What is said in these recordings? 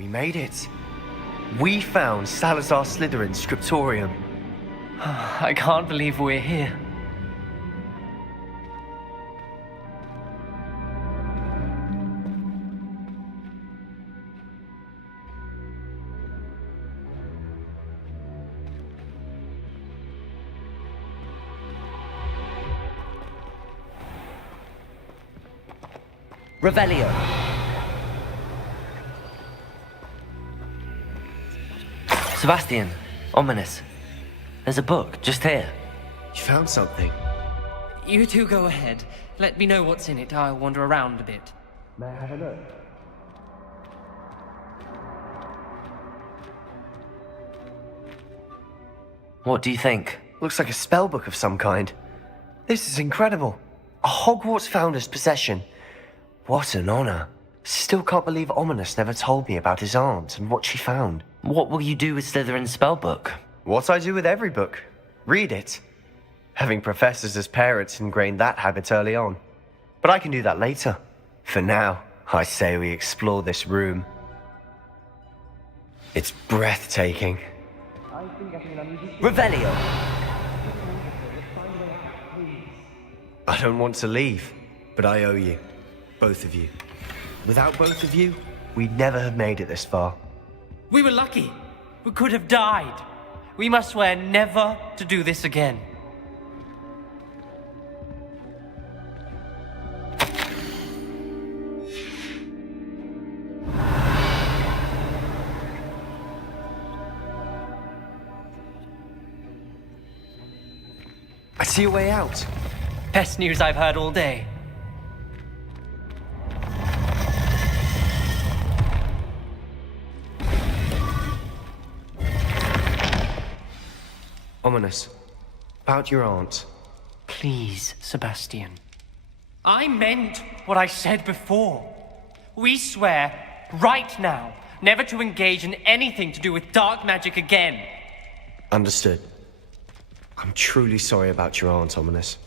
We made it. We found Salazar Slytherin's scriptorium. I can't believe we're here. Revelio. Sebastian, ominous. There's a book just here. You found something. You two go ahead. Let me know what's in it. I'll wander around a bit. May I have a look? What do you think? Looks like a spell book of some kind. This is incredible. A Hogwarts founder's possession. What an honor. Still can't believe Ominous never told me about his aunt and what she found. What will you do with Slytherin's spellbook? What I do with every book. Read it. Having professors as parents ingrained that habit early on. But I can do that later. For now, I say we explore this room. It's breathtaking. Revelio. I don't want to leave, but I owe you. Both of you. Without both of you, we'd never have made it this far. We were lucky. We could have died. We must swear never to do this again. I see a way out. Best news I've heard all day. Ominous. About your aunt. Please, Sebastian. I meant what I said before. We swear, right now, never to engage in anything to do with dark magic again. Understood. I'm truly sorry about your aunt, Ominous.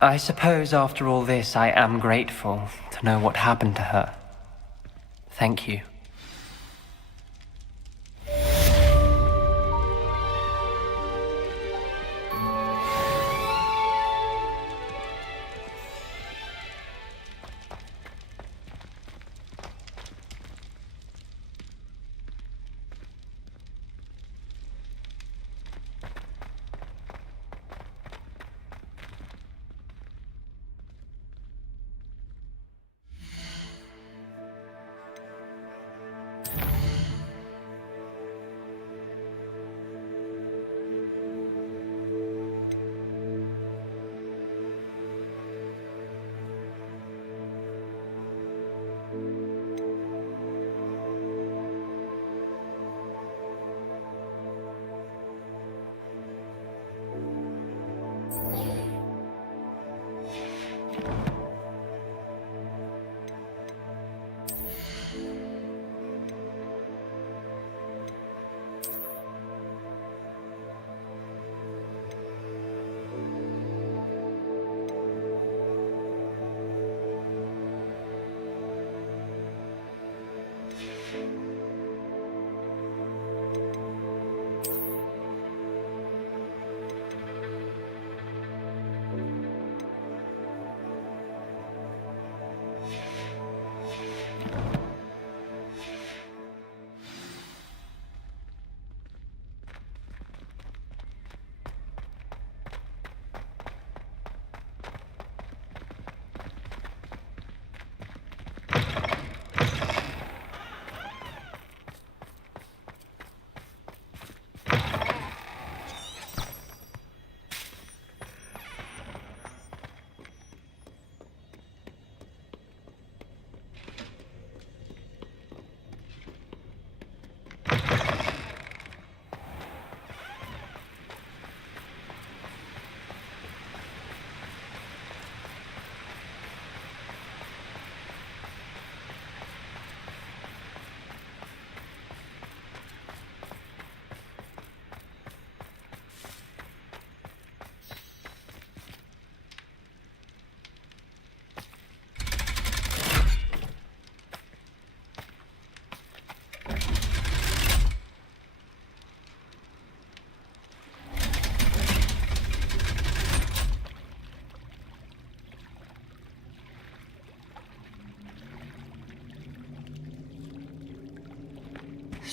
I suppose after all this, I am grateful to know what happened to her. Thank you.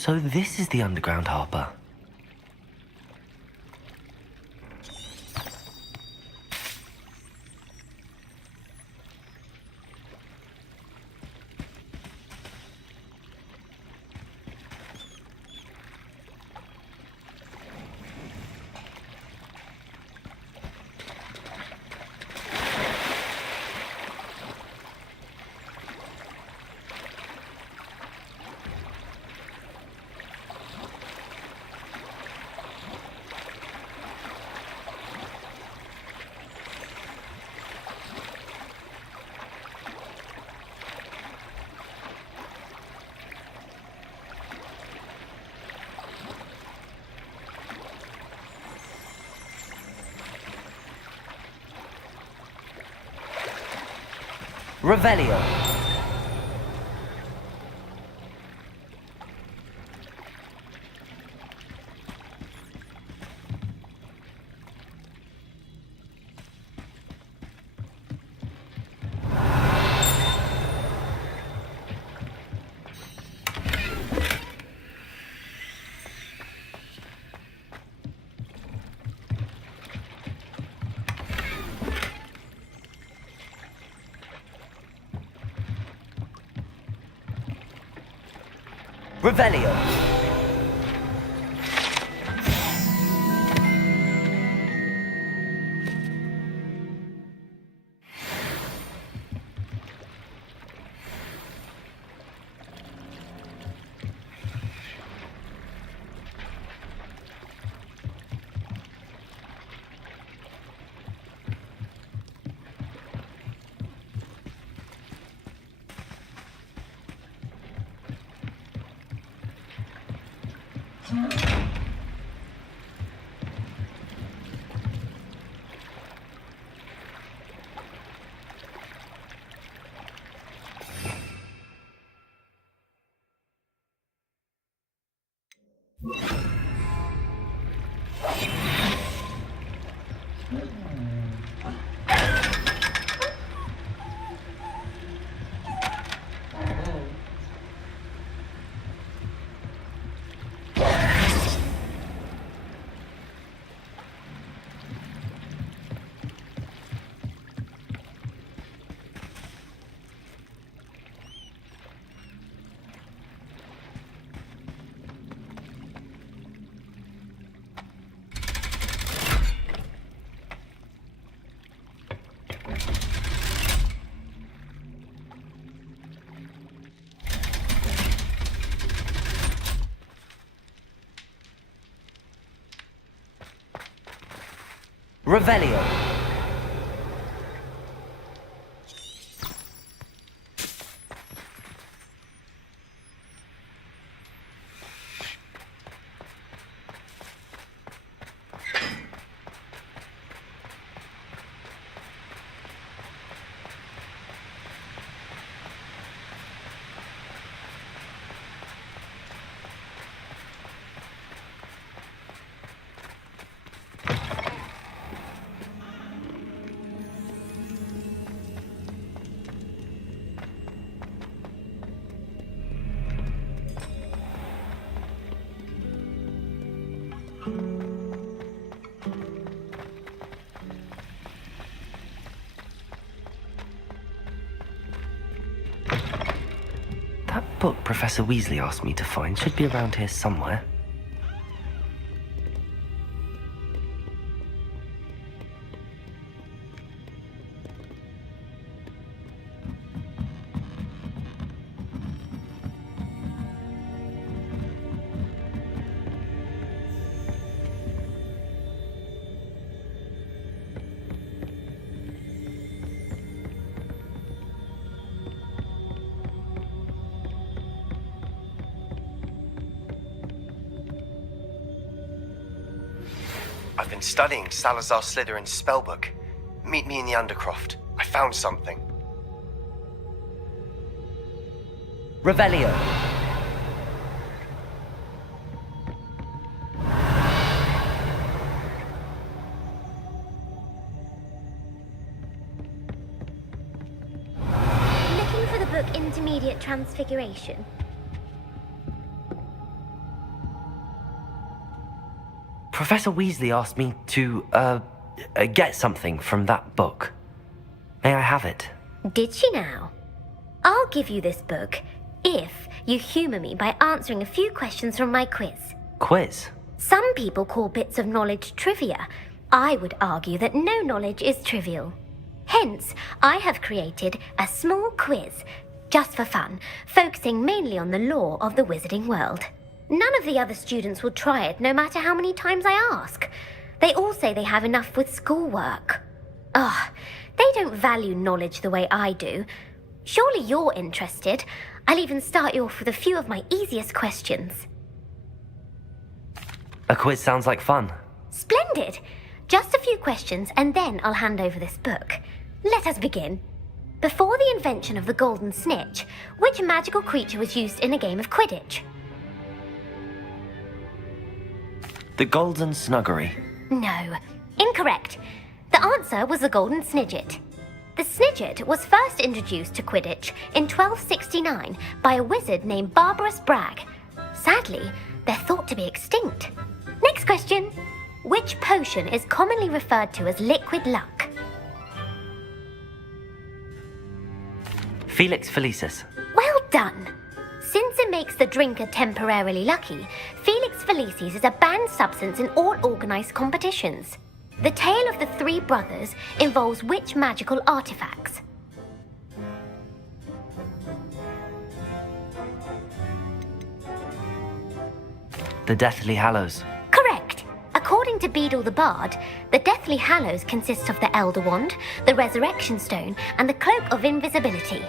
So this is the underground harbour. Revelio. Revelio. Revelio. That book Professor Weasley asked me to find should be around here somewhere. I've been studying Salazar Slytherin's spellbook. Meet me in the Undercroft. I found something. Revelio. Looking for the book Intermediate Transfiguration. Professor Weasley asked me to, get something from that book. May I have it? Did she now? I'll give you this book if you humour me by answering a few questions from my quiz. Quiz? Some people call bits of knowledge trivia. I would argue that no knowledge is trivial. Hence, I have created a small quiz, just for fun, focusing mainly on the lore of the wizarding world. None of the other students will try it, no matter how many times I ask. They all say they have enough with schoolwork. Ugh, they don't value knowledge the way I do. Surely you're interested. I'll even start you off with a few of my easiest questions. A quiz sounds like fun. Splendid! Just a few questions and then I'll hand over this book. Let us begin. Before the invention of the golden snitch, which magical creature was used in a game of Quidditch? The Golden Snuggery. No, incorrect. The answer was the golden snidget. The snidget was first introduced to Quidditch in 1269 by a wizard named Barbarous Bragg. Sadly, they're thought to be extinct. Next question. Which potion is commonly referred to as liquid luck? Felix Felicis. Well done. Since it makes the drinker temporarily lucky, Felix Felicis is a banned substance in all organised competitions. The tale of the three brothers involves which magical artifacts? The Deathly Hallows. Correct. According to Beadle the Bard, the Deathly Hallows consists of the Elder Wand, the Resurrection Stone, and the Cloak of Invisibility.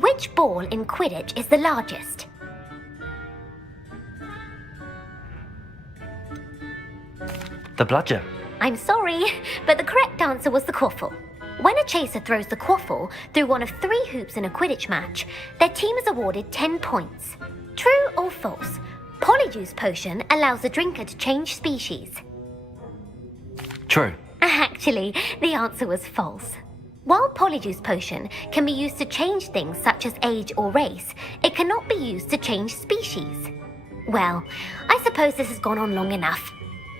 Which ball in Quidditch is the largest? The Bludger. I'm sorry, but the correct answer was the quaffle. When a chaser throws the quaffle through one of 3 hoops in a Quidditch match, their team is awarded 10 points. True or false? Polyjuice Potion allows the drinker to change species. True. Actually, the answer was false. While Polyjuice Potion can be used to change things such as age or race, it cannot be used to change species. Well, I suppose this has gone on long enough.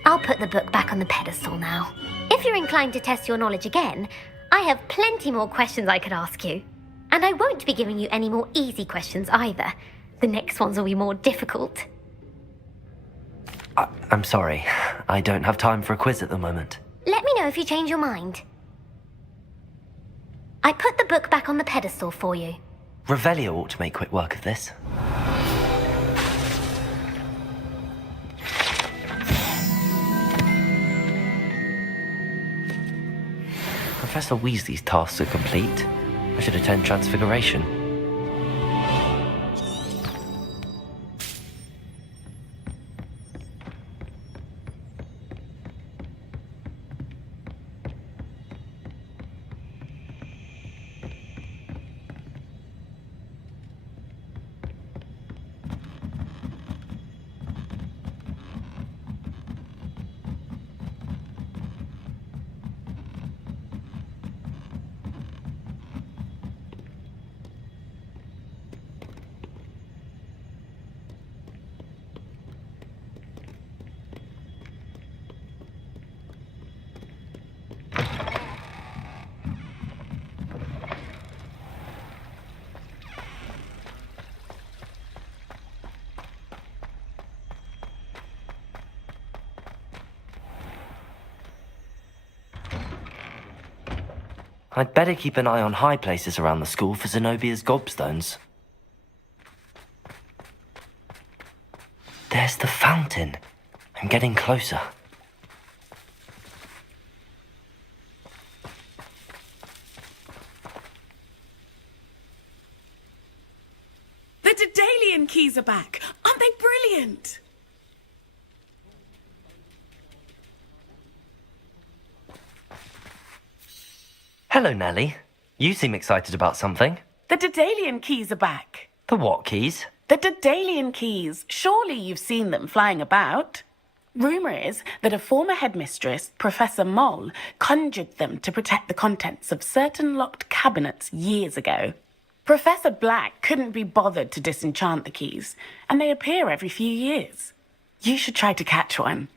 I'll put the book back on the pedestal now. If you're inclined to test your knowledge again, I have plenty more questions I could ask you. And I won't be giving you any more easy questions either. The next ones will be more difficult. I'm sorry. I don't have time for a quiz at the moment. Let me know if you change your mind. I put the book back on the pedestal for you. Revelio ought to make quick work of this. Professor Weasley's tasks are complete. I should attend Transfiguration. I'd better keep an eye on high places around the school for Zenobia's gobstones. There's the fountain. I'm getting closer. The Daedalian keys are back. Aren't they brilliant? Hello, Nellie. You seem excited about something. The Daedalian keys are back. The what keys? The Daedalian keys. Surely you've seen them flying about. Rumour is that a former headmistress, Professor Moll, conjured them to protect the contents of certain locked cabinets years ago. Professor Black couldn't be bothered to disenchant the keys, and they appear every few years. You should try to catch one.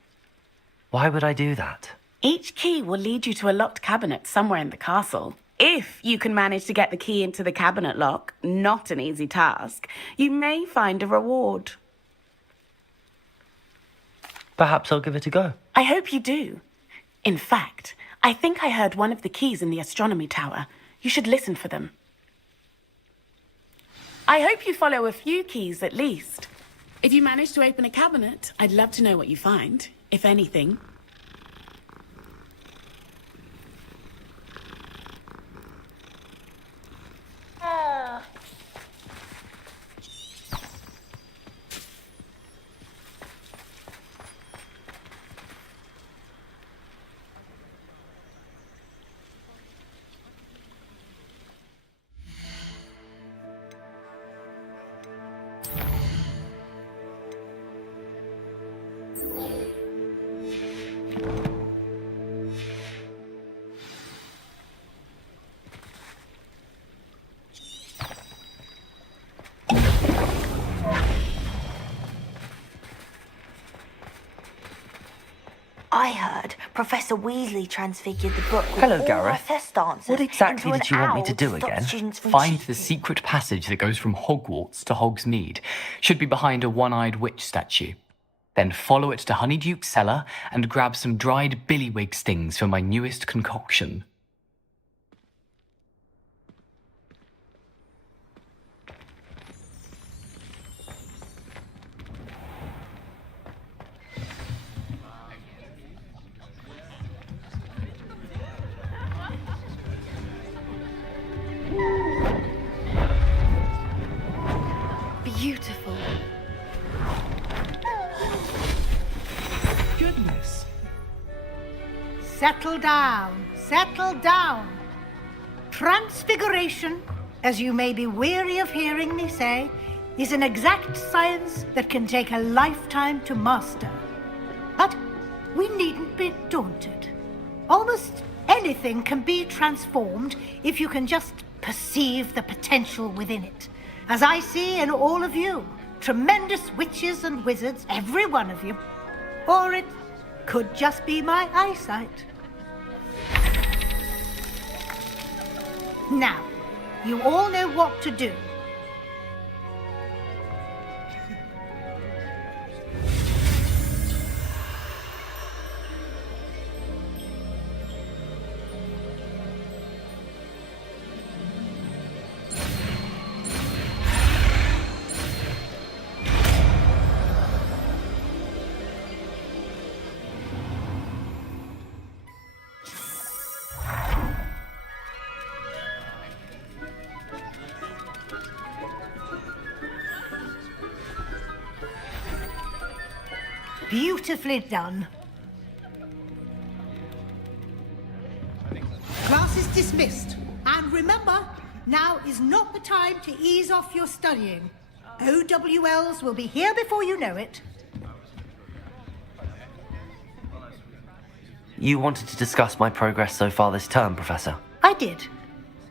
Why would I do that? Each key will lead you to a locked cabinet somewhere in the castle. If you can manage to get the key into the cabinet lock, not an easy task, you may find a reward. Perhaps I'll give it a go. I hope you do. In fact, I think I heard one of the keys in the astronomy tower. You should listen for them. I hope you follow a few keys at least. If you manage to open a cabinet, I'd love to know what you find, if anything. I heard Professor Weasley transfigured the book with Hello, all our Gareth. test answers What exactly into did an you want me owl to do stop again? students from Find the cheating. secret passage that goes from Hogwarts to Hogsmeade. Should be behind a one-eyed witch statue. Then follow it to Honeyduke's cellar and grab some dried billywig stings for my newest concoction. Beautiful. Goodness. Settle down. Settle down. Transfiguration, as you may be weary of hearing me say, is an exact science that can take a lifetime to master. But we needn't be daunted. Almost anything can be transformed if you can just perceive the potential within it. As I see in all of you, tremendous witches and wizards, every one of you. Or it could just be my eyesight. Now, you all know what to do. Beautifully done. Class is dismissed. And remember, now is not the time to ease off your studying. OWLs will be here before you know it. You wanted to discuss my progress so far this term, Professor. I did.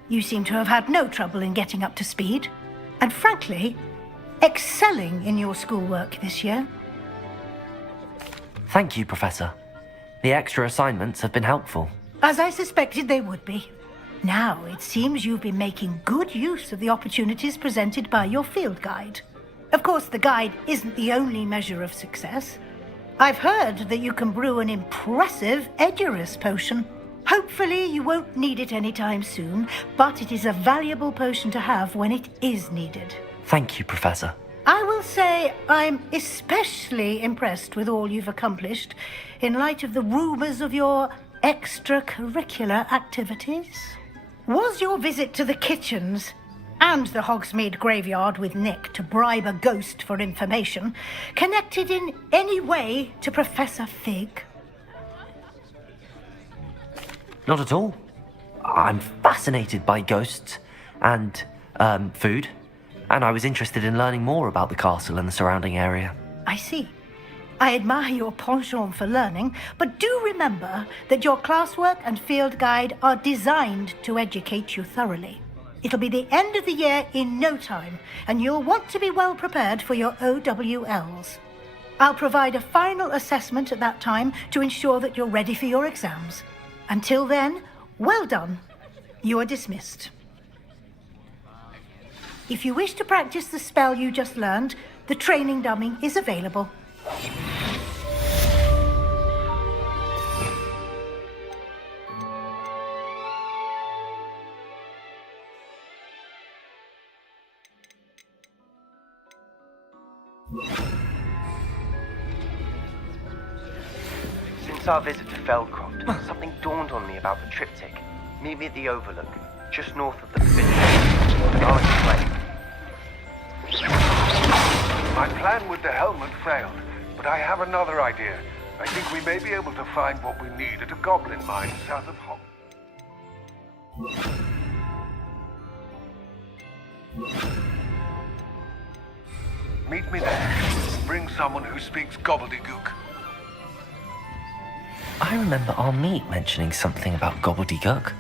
You seem to have had no trouble in getting up to speed. And frankly, excelling in your schoolwork this year. Thank you, Professor. The extra assignments have been helpful. As I suspected they would be. Now, it seems you've been making good use of the opportunities presented by your field guide. Of course, the guide isn't the only measure of success. I've heard that you can brew an impressive Edurus potion. Hopefully, you won't need it anytime soon, but it is a valuable potion to have when it is needed. Thank you, Professor. I will say I'm especially impressed with all you've accomplished in light of the rumors of your extracurricular activities. Was your visit to the kitchens and the Hogsmeade graveyard with Nick to bribe a ghost for information connected in any way to Professor Fig? Not at all. I'm fascinated by ghosts and, food. And I was interested in learning more about the castle and the surrounding area. I see. I admire your penchant for learning, but do remember that your classwork and field guide are designed to educate you thoroughly. It'll be the end of the year in no time, and you'll want to be well prepared for your OWLs. I'll provide a final assessment at that time to ensure that you're ready for your exams. Until then, well done. You are dismissed. If you wish to practice the spell you just learned, the training dummy is available. Since our visit to Feldcroft, something dawned on me about the triptych. Meet me at the Overlook, just north of the pavilion. I'll explain. My plan with the helmet failed, but I have another idea. I think we may be able to find what we need at a goblin mine south of Hogwarts. Meet me there. Bring someone who speaks gobbledygook. I remember our meet mentioning something about gobbledygook.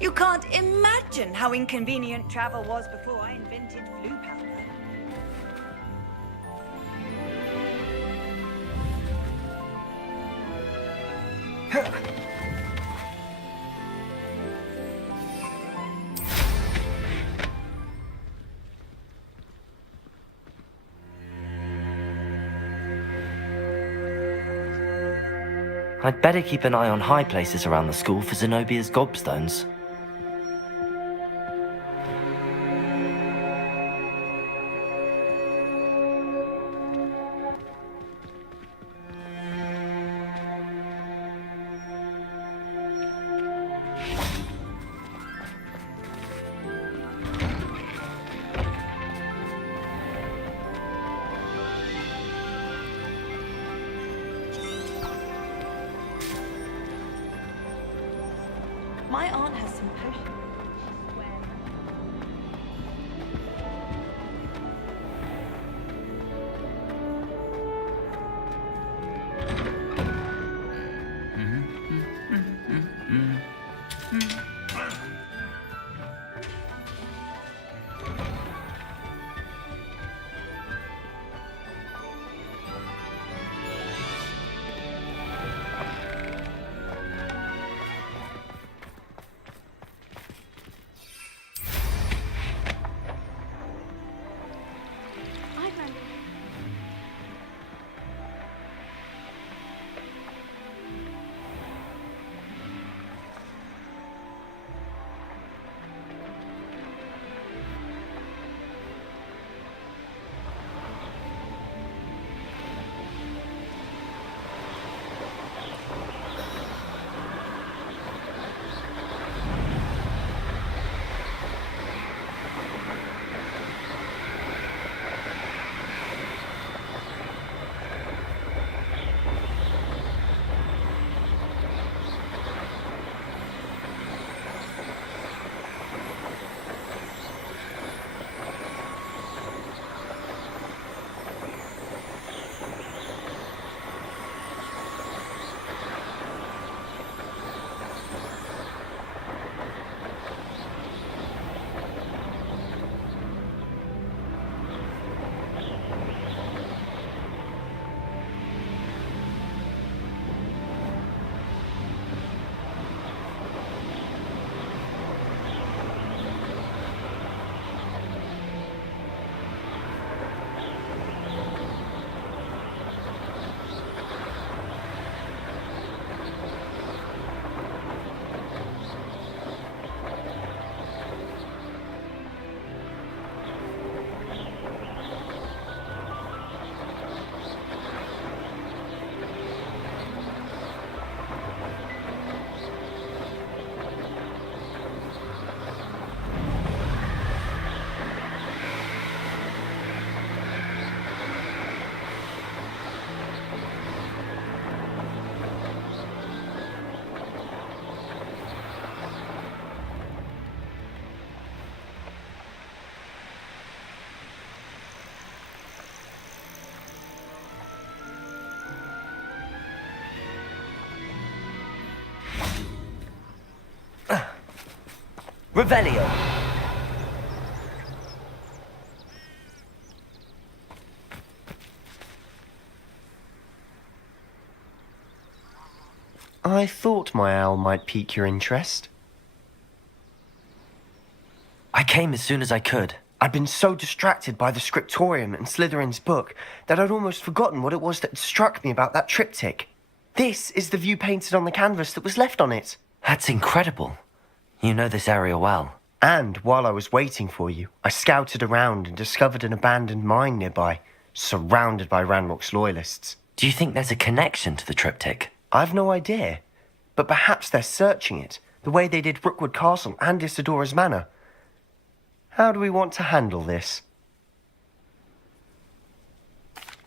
You can't imagine how inconvenient travel was before I invented flu powder. I'd better keep an eye on high places around the school for Zenobia's gobstones. My aunt has some potions. Revelio. I thought my owl might pique your interest. I came as soon as I could. I'd been so distracted by the scriptorium and Slytherin's book that I'd almost forgotten what it was that struck me about that triptych. This is the view painted on the canvas that was left on it. That's incredible. You know this area well. And while I was waiting for you, I scouted around and discovered an abandoned mine nearby, surrounded by Ranrock's loyalists. Do you think there's a connection to the triptych? I've no idea, but perhaps they're searching it, the way they did Rookwood Castle and Isidora's Manor. How do we want to handle this?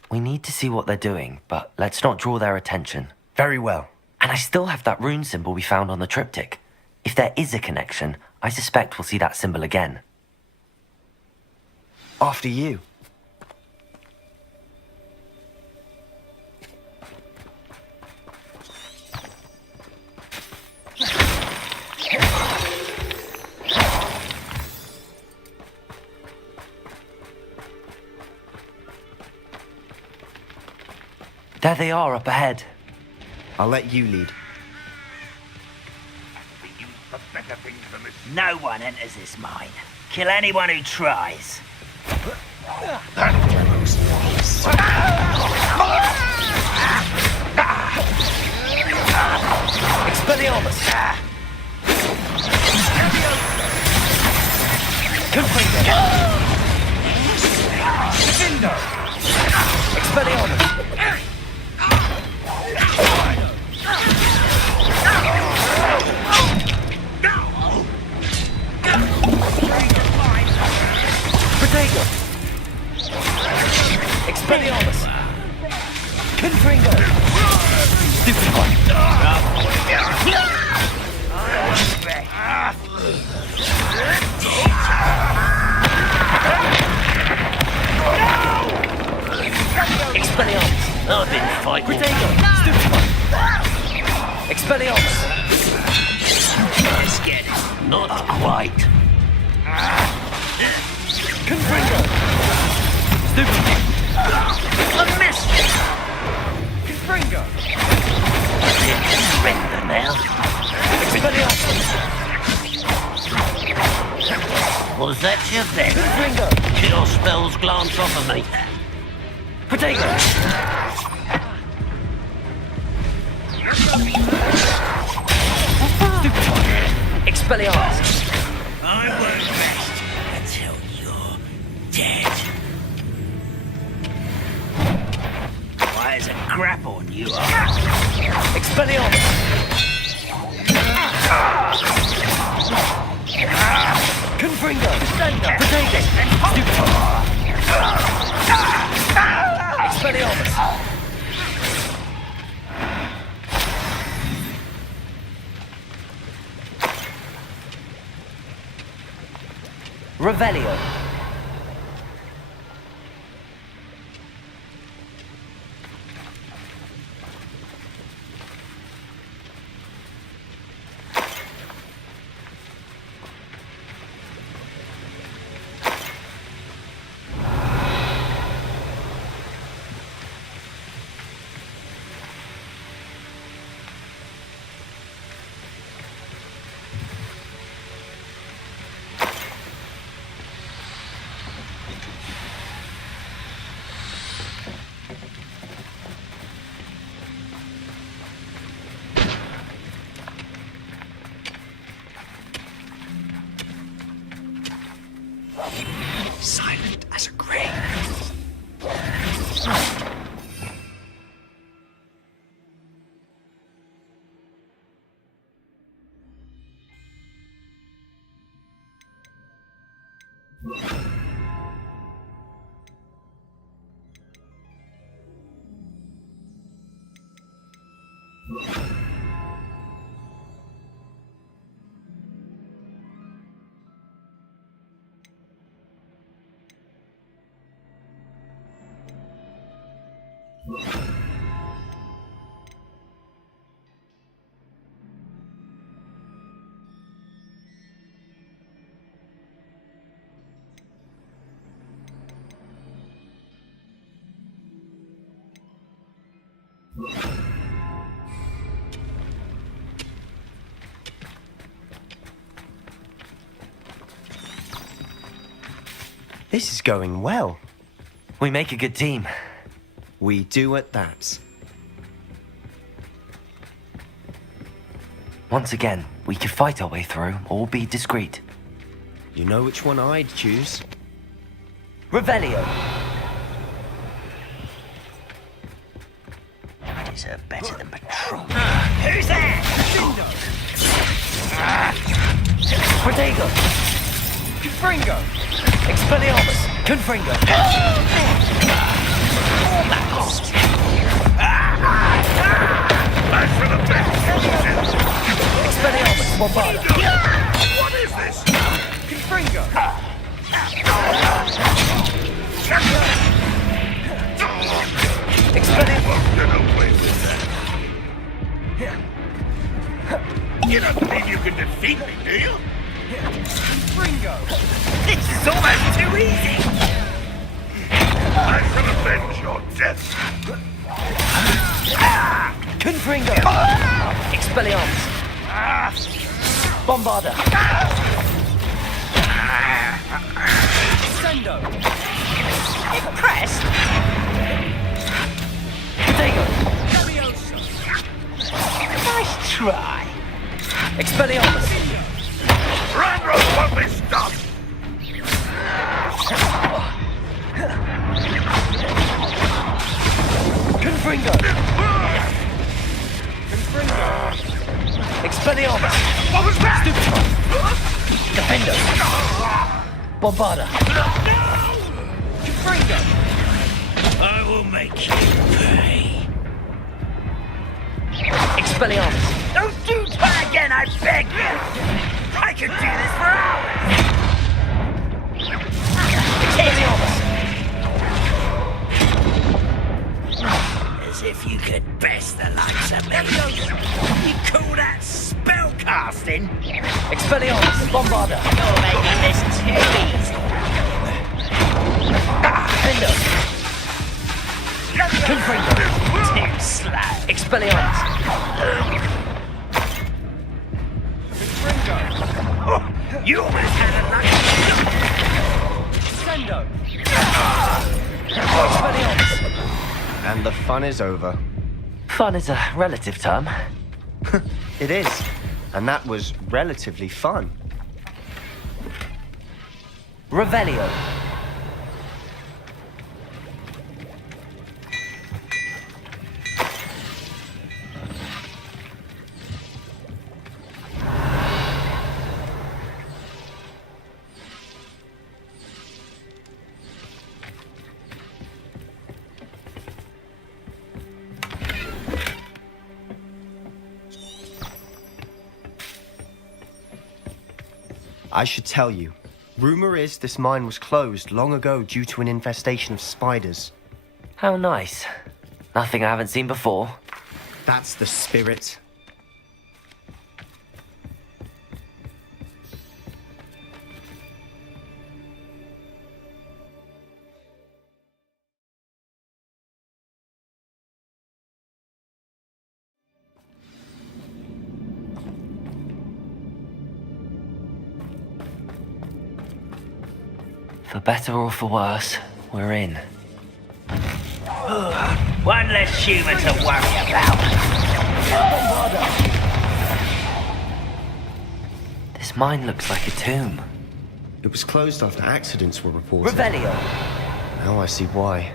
We need to see what they're doing, but let's not draw their attention. Very well. And I still have that rune symbol we found on the triptych. If there is a connection, I suspect we'll see that symbol again. After you. There they are up ahead. I'll let you lead. No one enters this mine. Kill anyone who tries. Expelliarmus! Confringo! Expelliarmus! Protego! Expelliarmus! Confringo! Stupefy! Expelliarmus! I've been fighting. Protego! Stupefy! Expelliarmus! Let's get it. Not quite. Confringo! Stupefy! I missed it. Confringo! Surrender now. Expelliarmus! Was that your thing? Confringo! Did your spells glance off of me? Protego! Stupefy! Expelliarmus! I won't rest until you're dead. Why, there's a grapple on you are. Expelliarmus! Confringo! Protego! Stupefy! Expelliarmus! Revelio. Silent as a grave. This is going well. We make a good team. We do at that. Once again, we could fight our way through or be discreet. You know which one I'd choose. Revelio. I deserve better than patrol. Who's there? Protego. Fringo! Expelliarmus. Confringo. Expelliarmus. Bombarda. What is this? Fringo! Expelliarmus. Get away with that. You don't believe you can defeat me, do you? Fringo! This is almost too easy. I shall avenge your death. Confringo. Expelliarmus. Bombarda. Sendo! Impressed? Protego. Leviosa! Nice try. Expelliarmus. Randros won't be stopped. Confringo. Expelliarmus. What was that? Defendo. Bombarda. Fringo! I will make you pay. Expelliarmus. Don't do that again, I beg you. I could do this for hours. Expelliarmus. As if you could best the likes of me. You call that spell casting? Expelliarmus. Bombarda. You're making this too easy. Defendo. Confringo. Too slow. Expelliarmus. You almost had a lucky Sendo! Expelliarmus. And the fun is over. Fun is a relative term. It is. And that was relatively fun. Revelio. I should tell you. Rumor is this mine was closed long ago due to an infestation of spiders. How nice. Nothing I haven't seen before. That's the spirit. For better or for worse, we're in. One less human to worry about. This mine looks like a tomb. It was closed after accidents were reported. Revelio. Now I see why.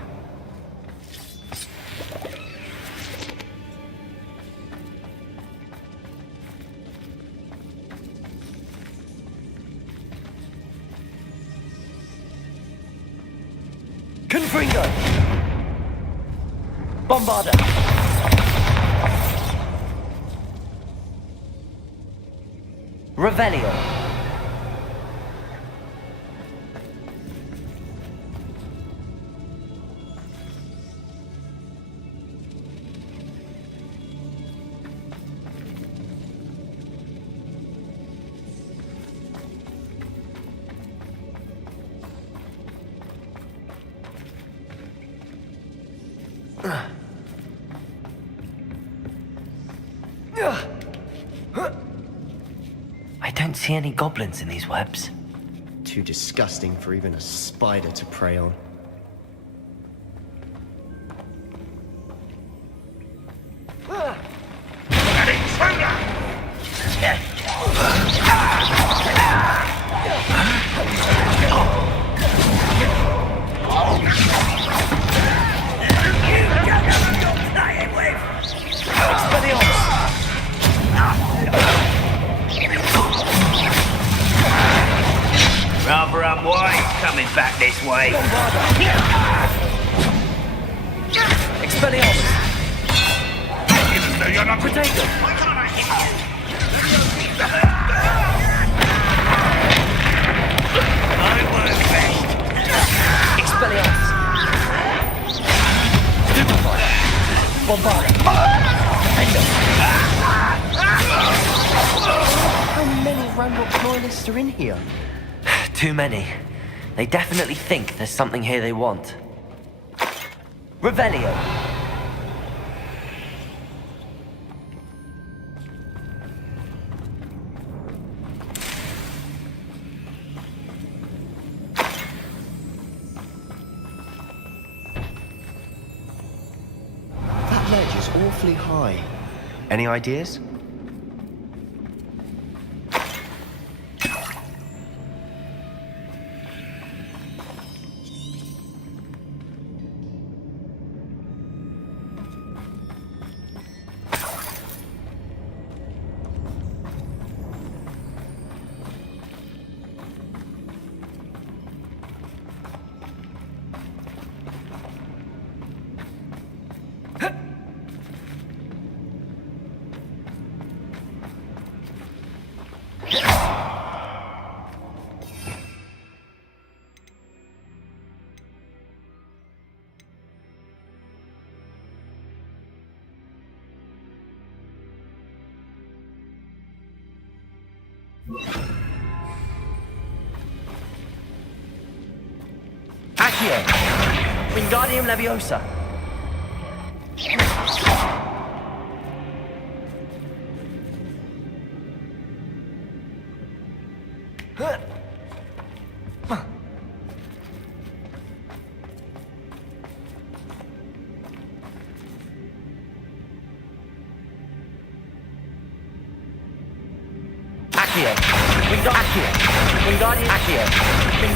Confringo. Bombarda. Revelio. I don't see any goblins in these webs. Too disgusting for even a spider to prey on. An intruder! You don't know what you're playing with! Rather unwise coming back this way. Expelliarmus! Even though you're not Potato! Why can't I hit you? I work best. Expelliarmus! Stupefy! Bombarda! How many Ranrock loyalists are in here? Too many. They definitely think there's something here they want. Revelio! That ledge is awfully high. Any ideas? Accio! Wingardium Leviosa! Accio! Accio! Wingardium Accio!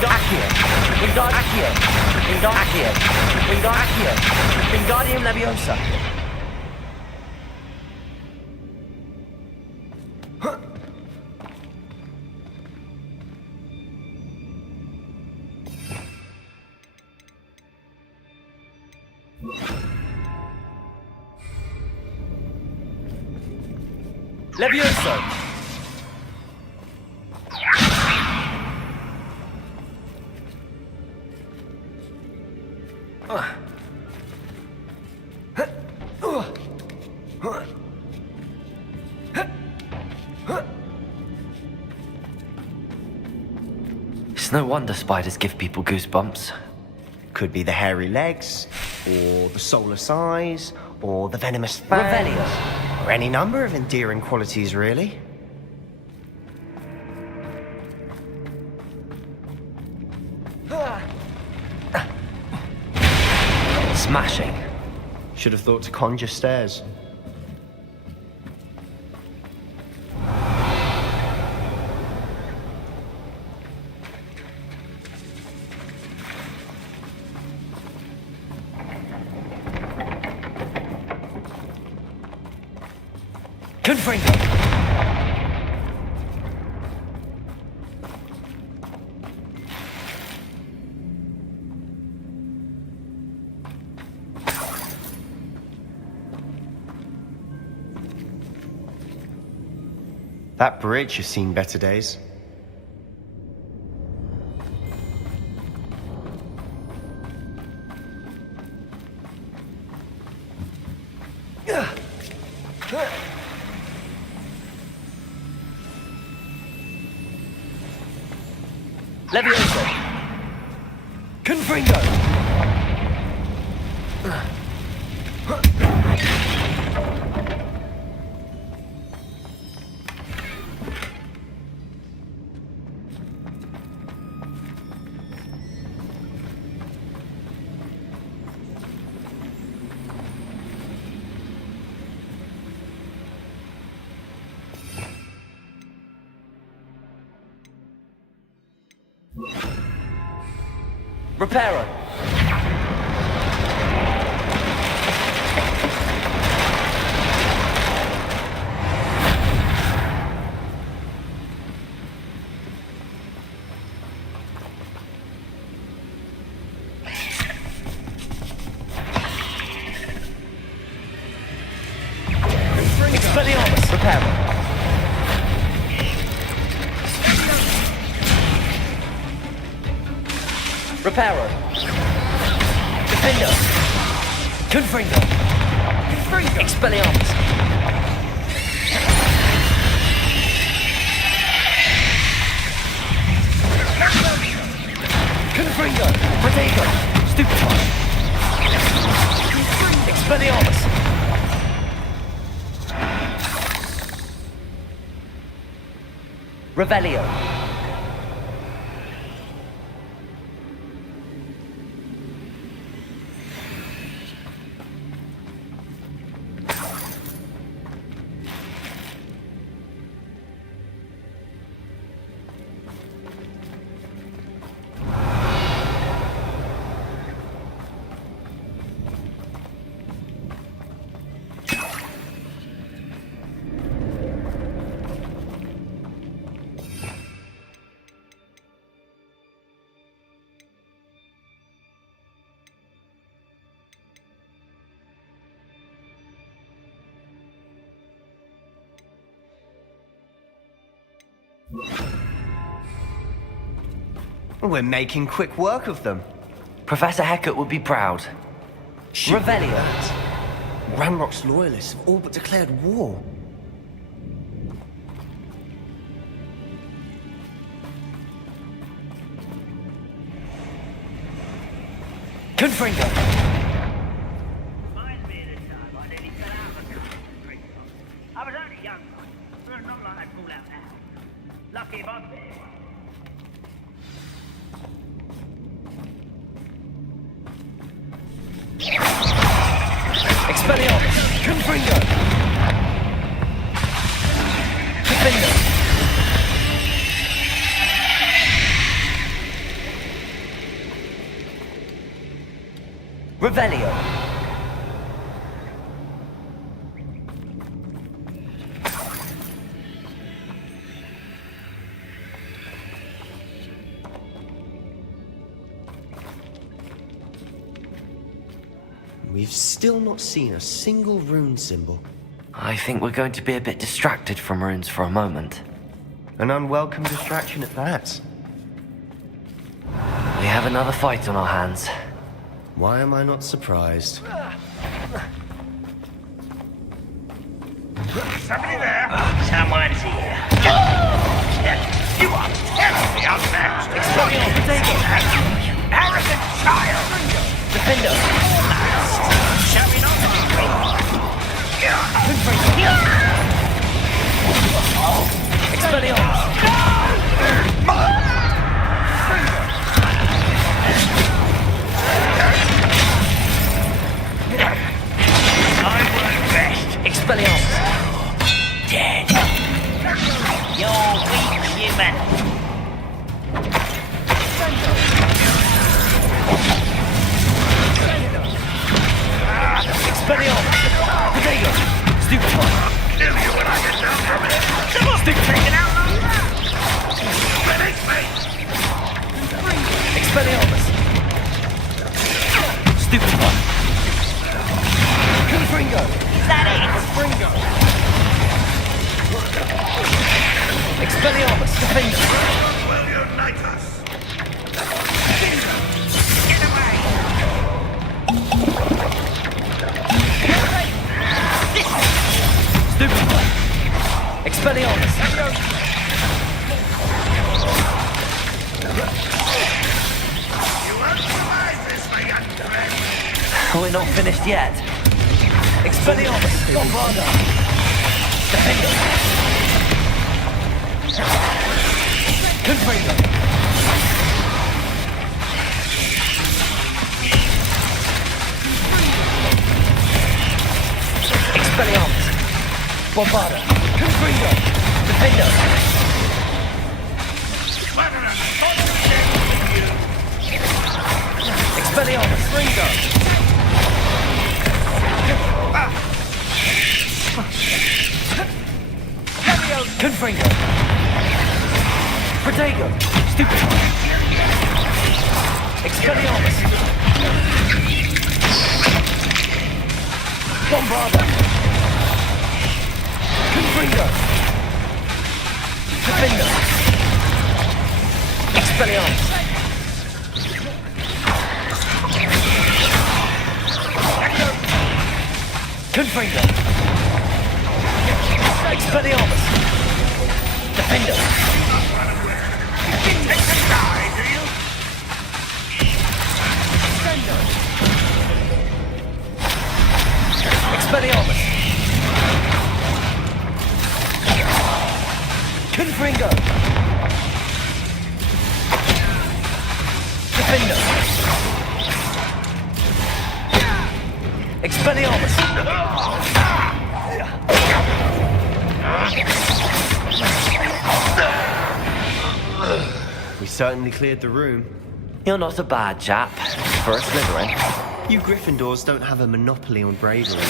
Accio! Accio! Accio! Accio! Wingardium Leviosa! Levioso! It's no wonder spiders give people goosebumps. Could be the hairy legs, or the soulless eyes, or the venomous fangs. Revelio. Or any number of endearing qualities, really. Smashing. Should have thought to conjure stairs. Confringo! That bridge has seen better days. Levioso! Confringo! Reparo. Expelliarmus. Reparo. Reparo. Defender. Confringo. Confringo. Expelliarmus. Confringo. Protego. Stupefy. Expelliarmus. Revelio. We're making quick work of them. Professor Hecat would be proud. Revelio. Ranrock's loyalists have all but declared war. Confringo. Reminds me of the time I nearly fell out of a car in Bristol. I was only young, but not like I'd fall out now. Lucky if I'm there. Expelliarmus. Confringo. Defender. Revelio. We've still not seen a single rune symbol. I think we're going to be a bit distracted from runes for a moment. An unwelcome distraction at that. We have another fight on our hands. Why am I not surprised? Somebody there? Someone's here. You are terribly outmatched. Expelliarmus. Protego. You arrogant child. Defender. Shall we not? Expelliarmus. I work best. Expelliarmus. Dead. You're weak human. Expelliarmus. Protego. Stupefy. Kill you when I get down from it. Someone's been taken out on that. Finish me. Expelliarmus. Stupefy. Confringo. Is that it? Confringo. Expelliarmus. Defender. Will unite us. Get away. Stupefy. Expelliarmus. You won't survive this, my young friend. We're not finished yet. Expelliarmus. Bombarda. Defender. Confringo. Expelliarmus. Bombarda. Confringo. Defender. What an unfortunate with you. Expelliarmus! Ringo! Confringo! Protego! Stupid! Expelliarmus! Bombarda! Confringo! Defender! Expelliarmus! Confringo! Expelliarmus! Defender! Expelliarmus! Confringo! Defender! Expelliarmus! We certainly cleared the room. You're not a bad chap for a Slytherin. You Gryffindors don't have a monopoly on bravery.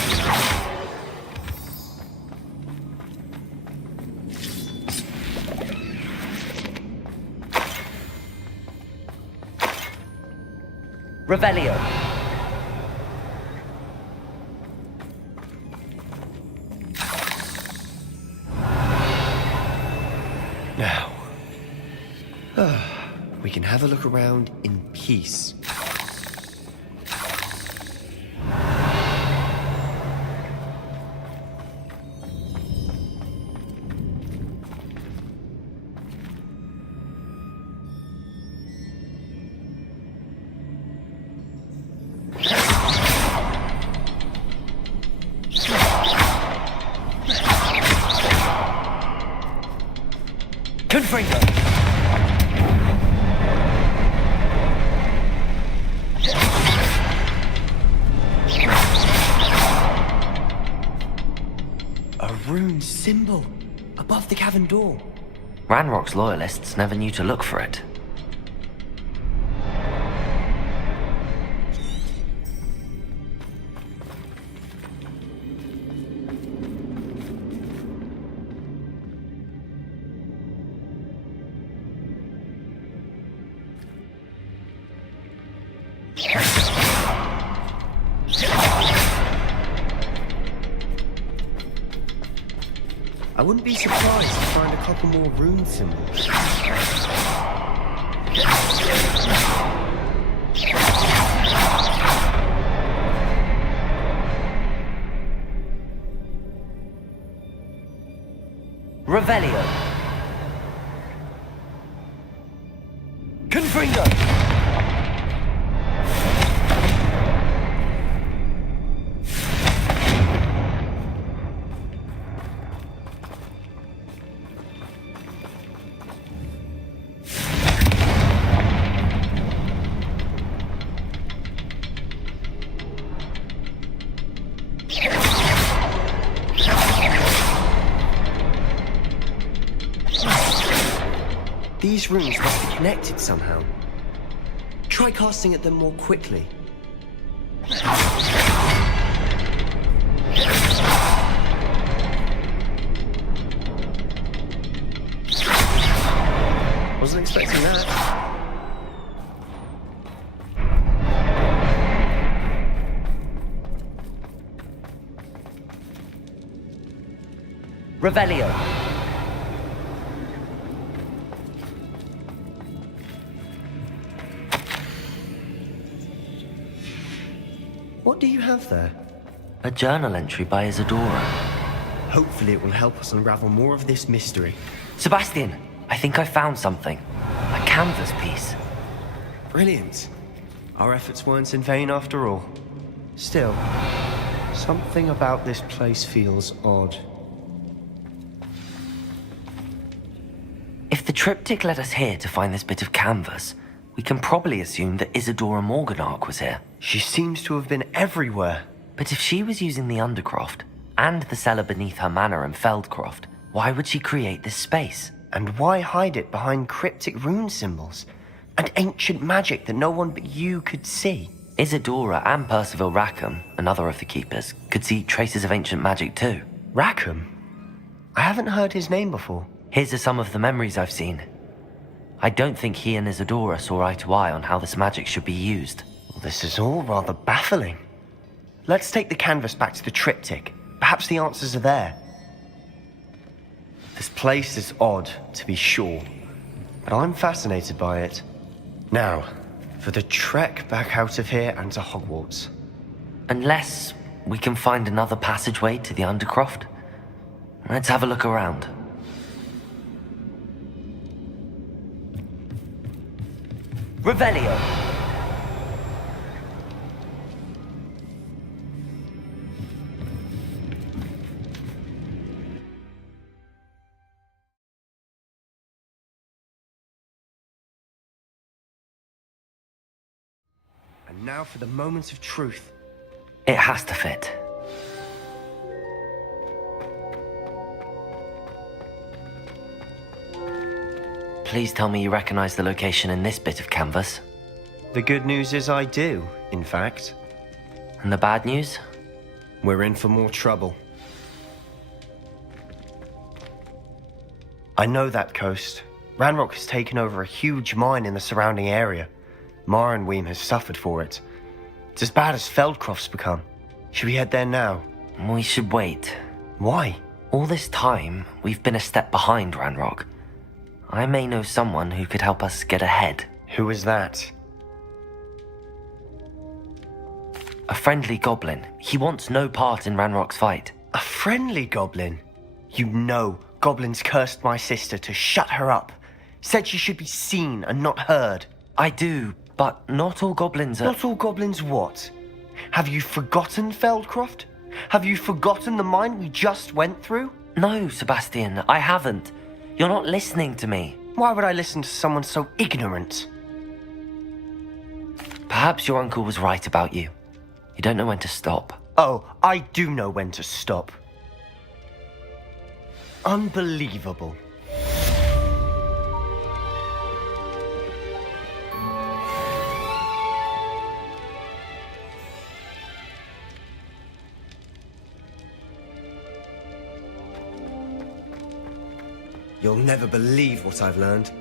Revelio. Now, we can have a look around in peace. Confringo. A rune symbol above the cavern door. Ranrock's loyalists never knew to look for it. I wouldn't be surprised to find a couple more rune symbols. Revelio. Confringo. These runes must be connected somehow. Try casting at them more quickly. Wasn't expecting that. Revelio. What do you have there? A journal entry by Isadora. Hopefully it will help us unravel more of this mystery. Sebastian, I think I found something. A canvas piece. Brilliant. Our efforts weren't in vain after all. Still, something about this place feels odd. If the triptych led us here to find this bit of canvas, we can probably assume that Isadora Morganach was here. She seems to have been everywhere. But if she was using the Undercroft, and the cellar beneath her manor in Feldcroft, why would she create this space? And why hide it behind cryptic rune symbols? And ancient magic that no one but you could see? Isadora and Percival Rackham, another of the keepers, could see traces of ancient magic too. Rackham? I haven't heard his name before. His are some of the memories I've seen. I don't think he and Isadora saw eye to eye on how this magic should be used. Well, this is all rather baffling. Let's take the canvas back to the triptych. Perhaps the answers are there. This place is odd, to be sure, but I'm fascinated by it. Now, for the trek back out of here and to Hogwarts. Unless we can find another passageway to the Undercroft. Let's have a look around. Revelio! And now for the moment of truth. It has to fit. Please tell me you recognize the location in this bit of canvas. The good news is I do, in fact. And the bad news? We're in for more trouble. I know that coast. Ranrock has taken over a huge mine in the surrounding area. Marrenweem has suffered for it. It's as bad as Feldcroft's become. Should we head there now? We should wait. Why? All this time, we've been a step behind Ranrock. I may know someone who could help us get ahead. Who is that? A friendly goblin. He wants no part in Ranrock's fight. A friendly goblin? You know, goblins cursed my sister to shut her up. Said she should be seen and not heard. I do, but not all goblins are... Not all goblins what? Have you forgotten Feldcroft? Have you forgotten the mine we just went through? No, Sebastian, I haven't. You're not listening to me. Why would I listen to someone so ignorant? Perhaps your uncle was right about you. You don't know when to stop. Oh, I do know when to stop. Unbelievable. You'll never believe what I've learned.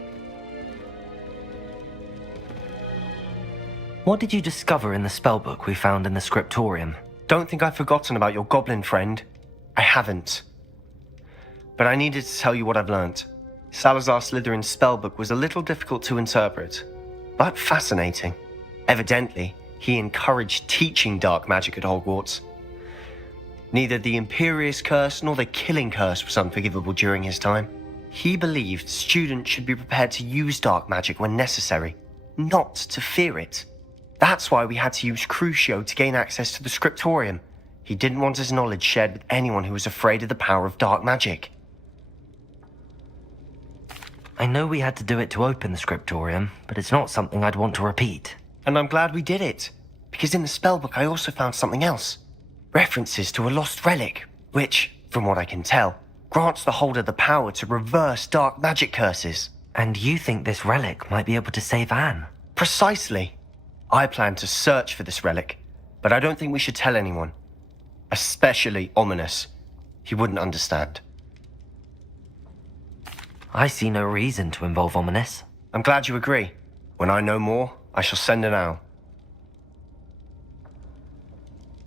What did you discover in the spellbook we found in the scriptorium? Don't think I've forgotten about your goblin friend. I haven't. But I needed to tell you what I've learnt. Salazar Slytherin's spellbook was a little difficult to interpret, but fascinating. Evidently, he encouraged teaching dark magic at Hogwarts. Neither the Imperious Curse nor the Killing Curse was unforgivable during his time. He believed students should be prepared to use dark magic when necessary, not to fear it. That's why we had to use Crucio to gain access to the scriptorium. He didn't want his knowledge shared with anyone who was afraid of the power of dark magic. I know we had to do it to open the scriptorium, but it's not something I'd want to repeat. And I'm glad we did it, because in the spellbook I also found something else. References to a lost relic, which, from what I can tell, grants the holder the power to reverse dark magic curses. And you think this relic might be able to save Anne? Precisely. I plan to search for this relic, but I don't think we should tell anyone. Especially Ominous. He wouldn't understand. I see no reason to involve Ominous. I'm glad you agree. When I know more, I shall send an owl.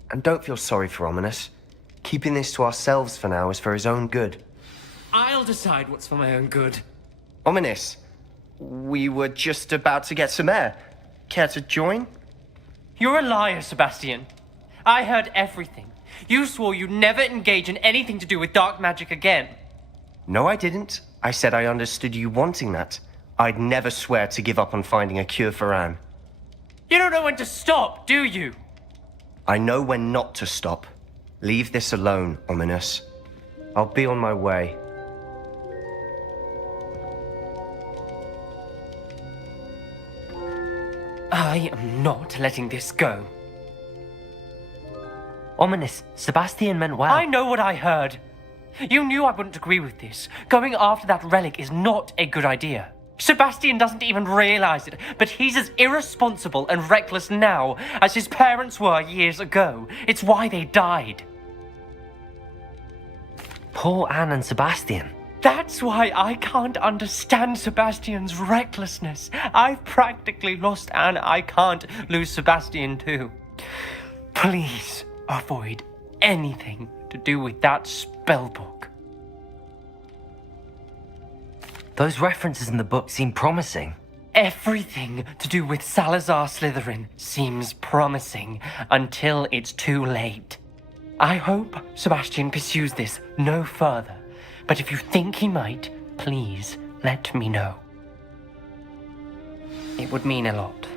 And don't feel sorry for Ominous. Keeping this to ourselves for now is for his own good. I'll decide what's for my own good. Ominous, we were just about to get some air. Care to join? You're a liar, Sebastian. I heard everything. You swore you'd never engage in anything to do with dark magic again. No, I didn't. I said I understood you wanting that. I'd never swear to give up on finding a cure for Anne. You don't know when to stop, do you? I know when not to stop. Leave this alone, Ominous. I'll be on my way. I am not letting this go. Ominous, Sebastian meant well. I know what I heard. You knew I wouldn't agree with this. Going after that relic is not a good idea. Sebastian doesn't even realize it, but he's as irresponsible and reckless now as his parents were years ago. It's why they died. Poor Anne and Sebastian. That's why I can't understand Sebastian's recklessness. I've practically lost Anne. I can't lose Sebastian too. Please avoid anything to do with that spellbook. Those references in the book seem promising. Everything to do with Salazar Slytherin seems promising until it's too late. I hope Sebastian pursues this no further, but if you think he might, please let me know. It would mean a lot.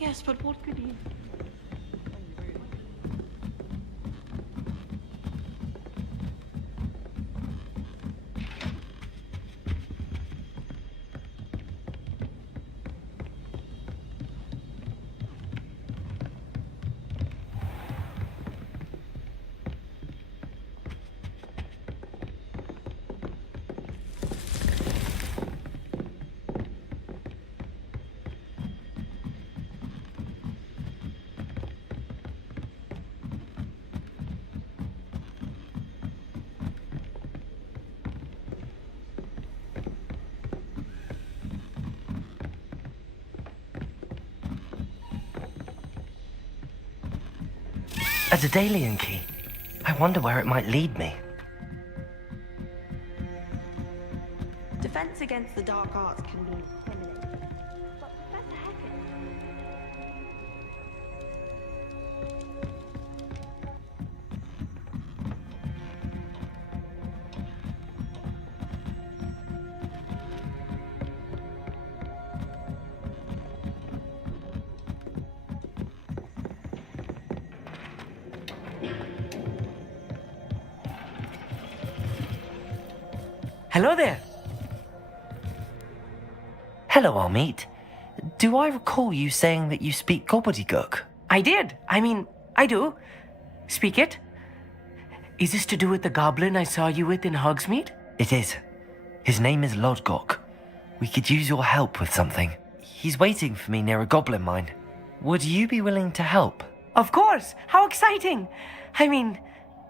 Yes, but what could he... A Daedalian key. I wonder where it might lead me. Defense against the dark arts can be intimidating. But Professor Hecken... Hello there. Hello, Armeet. Do I recall you saying that you speak gobbledygook? I did. I do. Speak it. Is this to do with the goblin I saw you with in Hogsmeade? It is. His name is Lodgok. We could use your help with something. He's waiting for me near a goblin mine. Would you be willing to help? Of course. How exciting.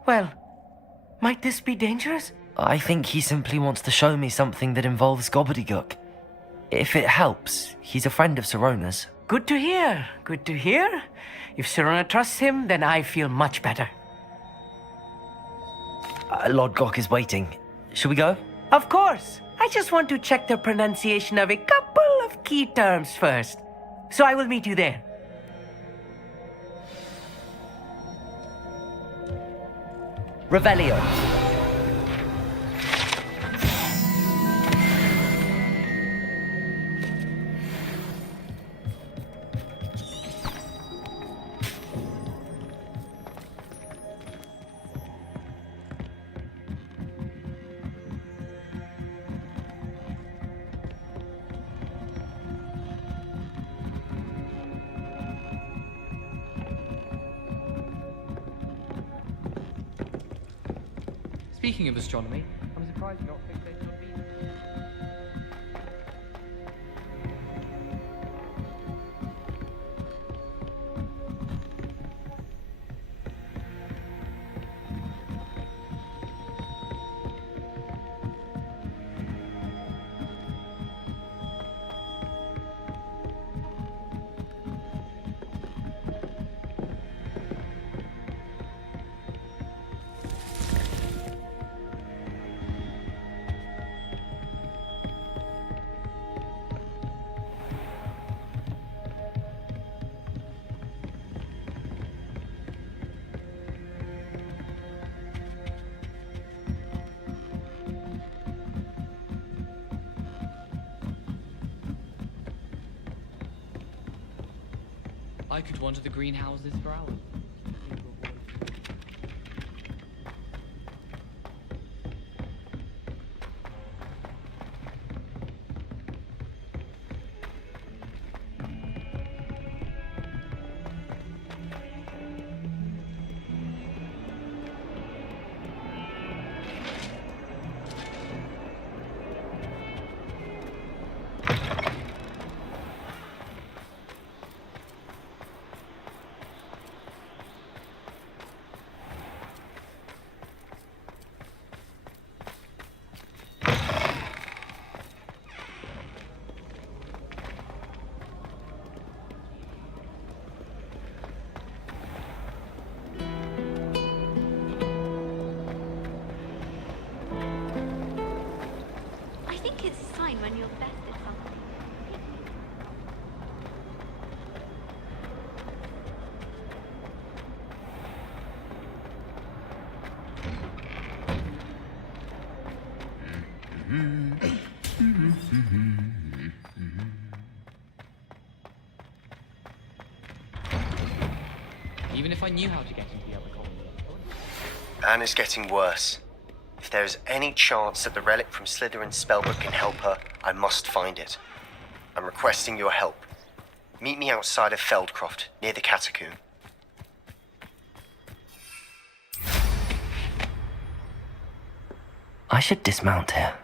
Well, might this be dangerous? I think he simply wants to show me something that involves gobbledygook. If it helps, he's a friend of Sirona's. Good to hear. Good to hear. If Sirona trusts him, then I feel much better. Lodgok is waiting. Should we go? Of course. I just want to check the pronunciation of a couple of key terms first. So I will meet you there. Revelio. Speaking of astronomy, I'm surprised you're not fixated on Venus. I could wander the greenhouses for hours. I think it's a sign when you're best at something. Even if I knew how to get into the other colony. Anne is getting worse. If there is any chance that the relic from Slytherin's spellbook can help her, I must find it. I'm requesting your help. Meet me outside of Feldcroft, near the catacomb. I should dismount here.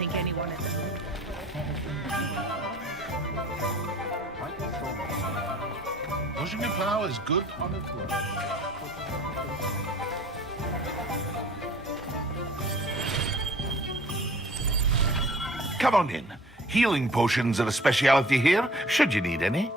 think anyone is. Pushing a plow is good on its way. Come on in. Healing potions are a speciality here, should you need any.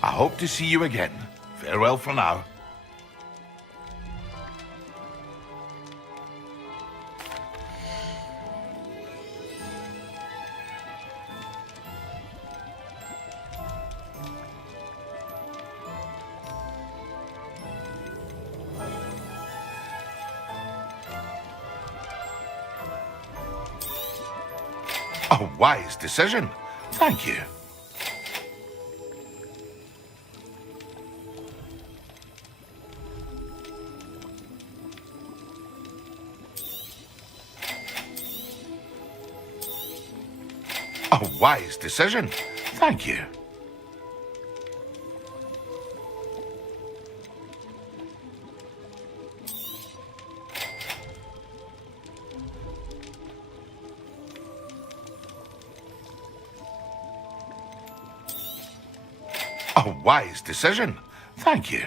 I hope to see you again. Farewell for now. A wise decision. Thank you. A wise decision. Thank you. A wise decision. Thank you.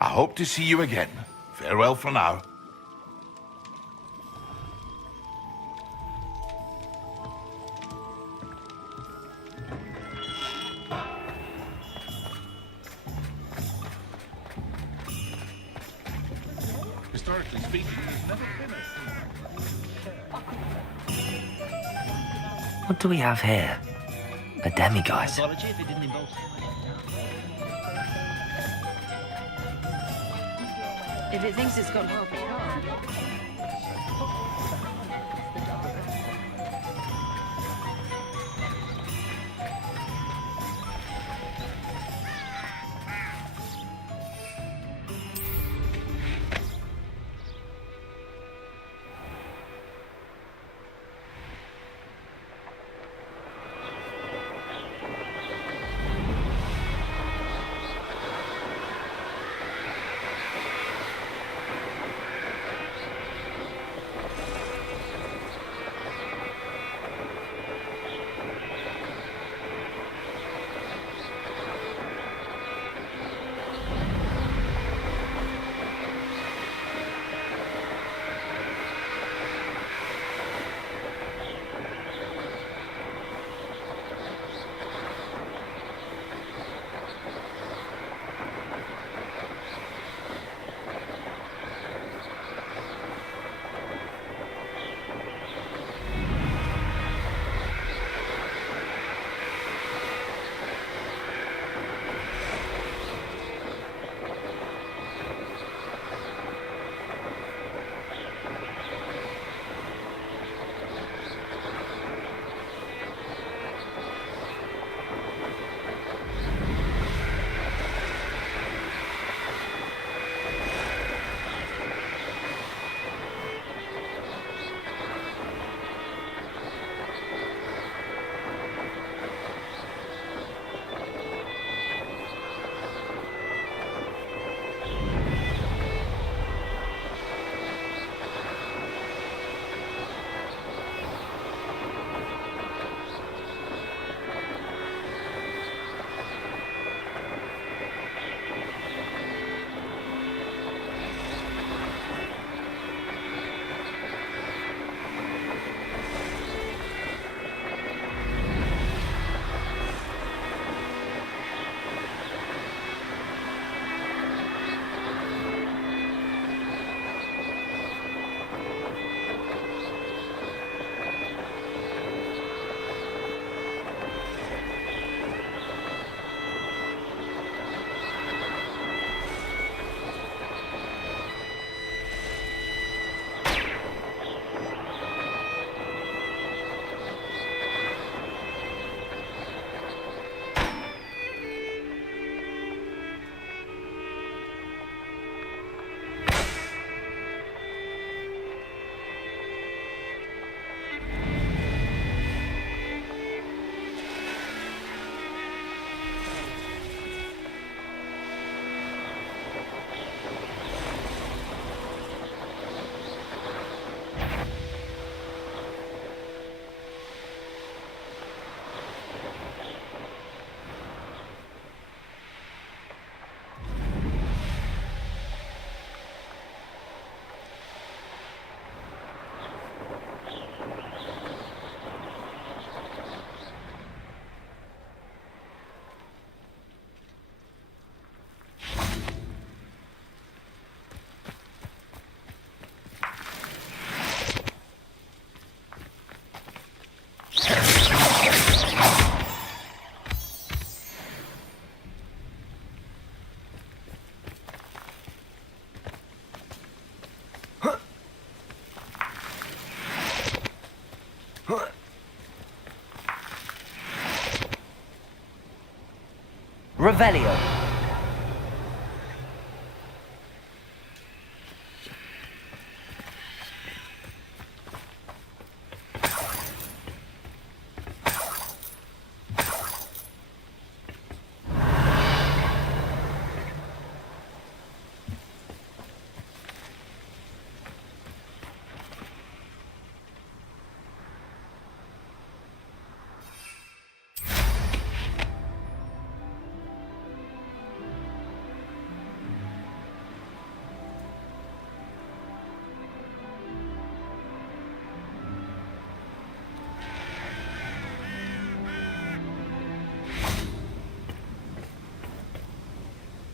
I hope to see you again. Farewell for now. Historically speaking, there's never been What do we have here? A demiguise. Apology if it didn't involve. If it thinks it's got help, it can't. Revelio.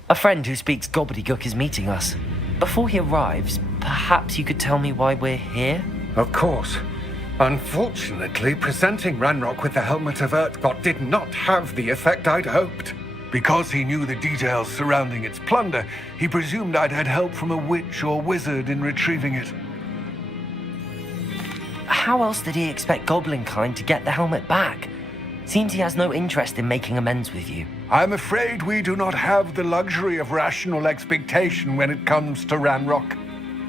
A friend who speaks gobbledygook is meeting us. Before he arrives, perhaps you could tell me why we're here? Of course. Unfortunately, presenting Ranrock with the Helmet of Urtkot did not have the effect I'd hoped. Because he knew the details surrounding its plunder, he presumed I'd had help from a witch or wizard in retrieving it. How else did he expect Goblinkind to get the helmet back? Seems he has no interest in making amends with you. I'm afraid we do not have the luxury of rational expectation when it comes to Ranrock.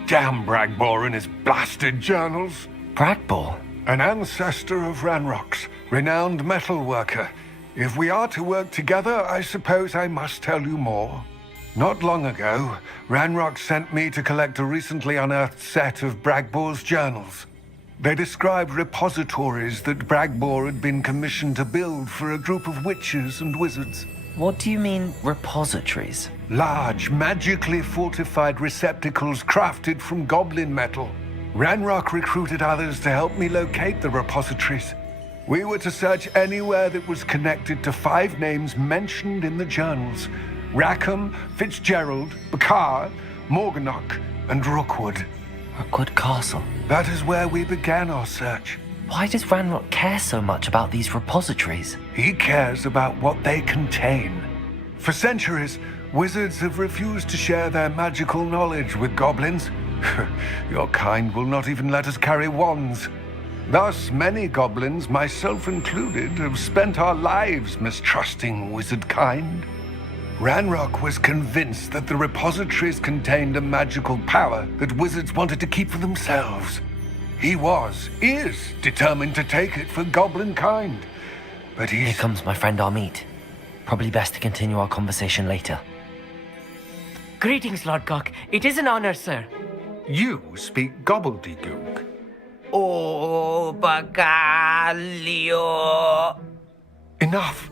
Damn Bragbor and his blasted journals. Bragbor? An ancestor of Ranrock's, renowned metal worker. If we are to work together, I suppose I must tell you more. Not long ago, Ranrock sent me to collect a recently unearthed set of Bragbor's journals. They described repositories that Bragbor had been commissioned to build for a group of witches and wizards. What do you mean, repositories? Large, magically fortified receptacles crafted from goblin metal. Ranrock recruited others to help me locate the repositories. We were to search anywhere that was connected to 5 names mentioned in the journals: Rackham, Fitzgerald, Bakar, Morganach, and Rookwood. Rookwood Castle. That is where we began our search. Why does Ranrock care so much about these repositories? He cares about what they contain. For centuries, wizards have refused to share their magical knowledge with goblins. Your kind will not even let us carry wands. Thus, many goblins, myself included, have spent our lives mistrusting wizard kind. Ranrock was convinced that the repositories contained a magical power that wizards wanted to keep for themselves. He is determined to take it for goblin kind. But Here comes my friend Amit. Probably best to continue our conversation later. Greetings, Lord Cock. It is an honor, sir. You speak gobbledygook. Oh, Bagalio. Enough.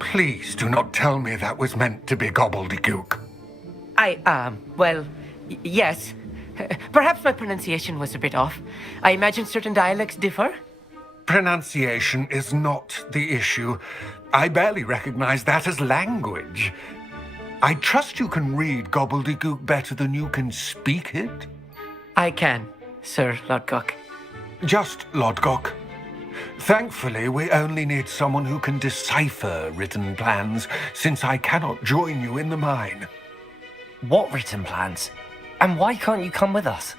Please do not tell me that was meant to be gobbledygook. Yes. Perhaps my pronunciation was a bit off. I imagine certain dialects differ. Pronunciation is not the issue. I barely recognize that as language. I trust you can read gobbledygook better than you can speak it? I can, Sir Lodgok. Just Lodgok. Thankfully, we only need someone who can decipher written plans, since I cannot join you in the mine. What written plans? And why can't you come with us?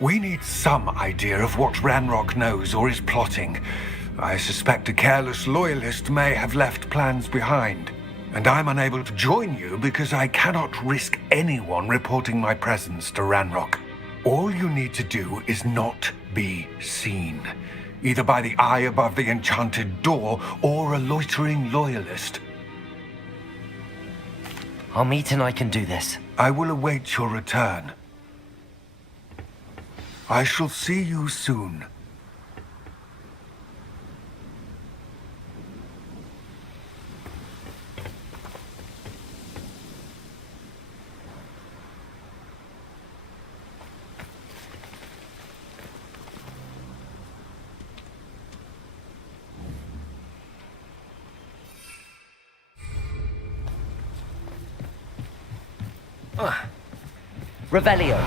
We need some idea of what Ranrock knows or is plotting. I suspect a careless loyalist may have left plans behind. And I'm unable to join you because I cannot risk anyone reporting my presence to Ranrock. All you need to do is not be seen, either by the eye above the enchanted door or a loitering loyalist. Amit and I can do this. I will await your return. I shall see you soon. Revelio.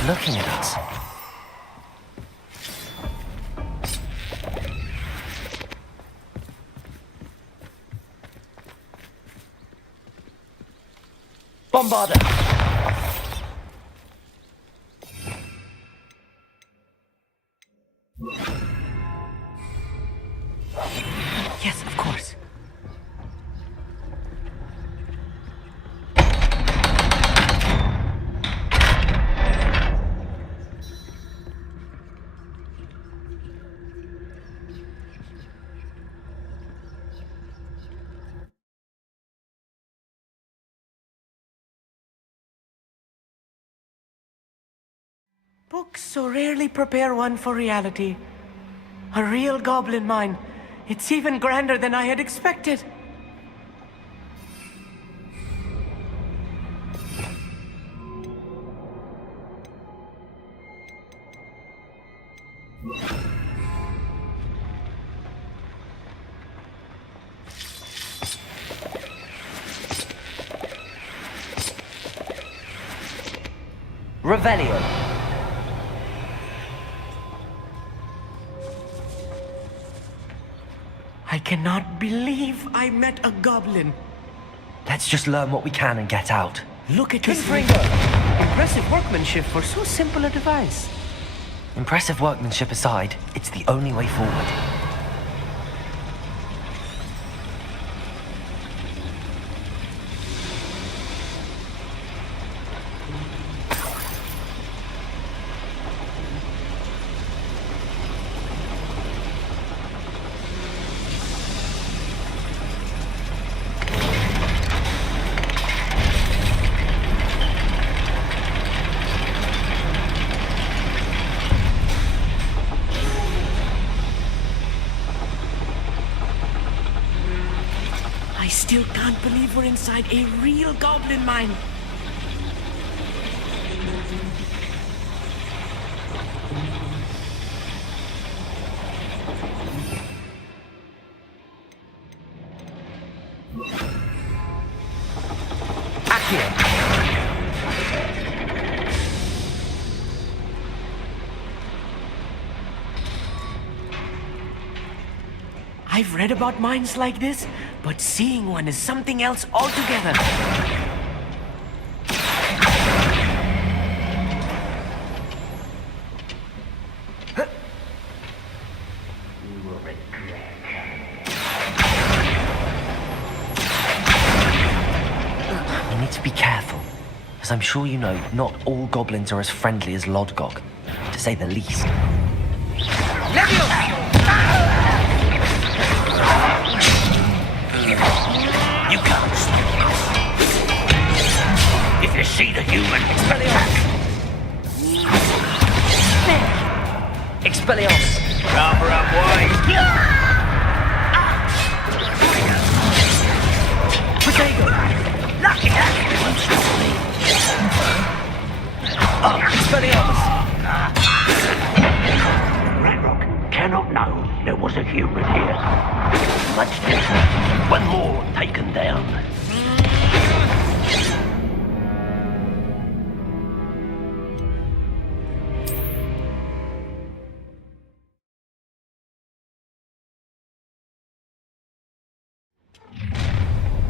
He's looking at us. Bombarder! Yes, of course. Books so rarely prepare one for reality. A real goblin mine. It's even grander than I had expected. Revelio. I cannot believe I met a goblin. Let's just learn what we can and get out. Look at this ring. Impressive workmanship for so simple a device. Impressive workmanship aside, it's the only way forward. I still can't believe we're inside a real goblin mine. I've read about mines like this, but seeing one is something else altogether. We need to be careful, as I'm sure you know, not all goblins are as friendly as Lodgok, to say the least. You can't stop us. If you see the human, attack. Expelliarmus! Rather unwise. Potato! Lucky that won't stop me. Expelliarmus! Ratrock cannot know there was a human here. Much different. One more taken down.